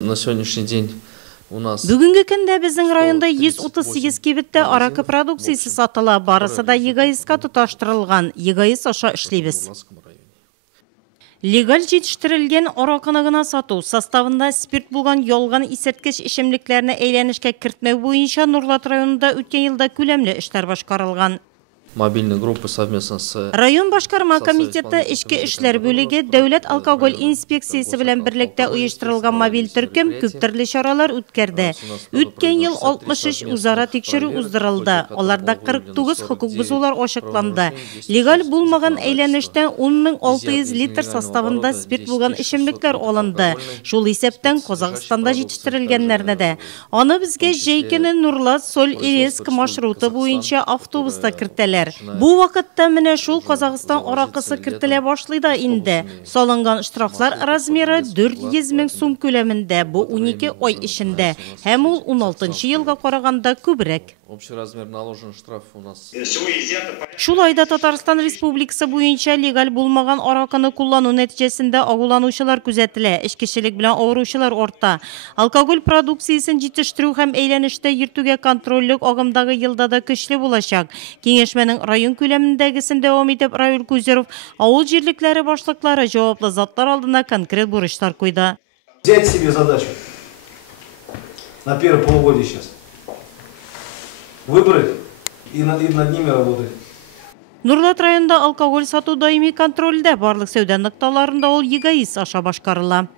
На сегодняшний день у нас... Бүгінгі күнде біздің районда 138 кебітті аракі продукциясы сатыла, барысы да егайысқа тұташтырылған, егайыс аша ішлейбіз. Легал жетіштірілген арақыны гына сату, составында спирт болған yolgan исерткіш ішімліклеріне әйләнішке кіртмеу бойынша Нұрлат районында өткен елда күлемлі іштер башқарылған. Мобильные группы совместно с... Район башқарма комитеті ішкі ішлер бөлігі Дәулет алкоголь инспекциясы білен бірлікте ұйыштырылған мобиль түркім көптірлі шаралар өткерді. Өткен ел 63 ұзара текшіру ұздырылды. Оларда 49 хукук бұзулар ошықланды. Легал болмаған әйләніштен 10.600 литр составында спирт болған ішімліктер олынды. Шул есептен Қозағыстанда жетіштірілгенлеріне де. Аны бізге жейкені Нұрлат Соль Иреск маршруты бойынша автобуста кірттелер. Бу вакытта менә шул Казакстан аракысы кертелә башлыйда инде. Салынган штрафлар размеры 400 мең сум күләмендә, бу 12 ай ишендә. Һәм ул 16 елга караганда күбрәк. Общий размер наложен штраф у нас. Шул айда Татарстан Республикасы буенча легал булмаган аракыны куллану нәтиҗәсендә агуланучылар күзәтелә, эшкечелек белән авыручылар орта. Алкоголь продукциясын җитештерү һәм әйләнештә йөртүгә контрольлек агымдагы елда да көчле булачак. Киңәшмәнең район күләмендәгесен дәвам итеп Равил Кузеров авыл җирлекләре башлыклары җаваплы затлар алдына конкрет бурычлар куйды. Взять себе задачу на первое полугодие сейчас. Выбрать и над ними работать. Нурлат районда алкоголь сату даими контрольдә, барлык сәүдә ныкталарында ул егайыс аша башкарыла.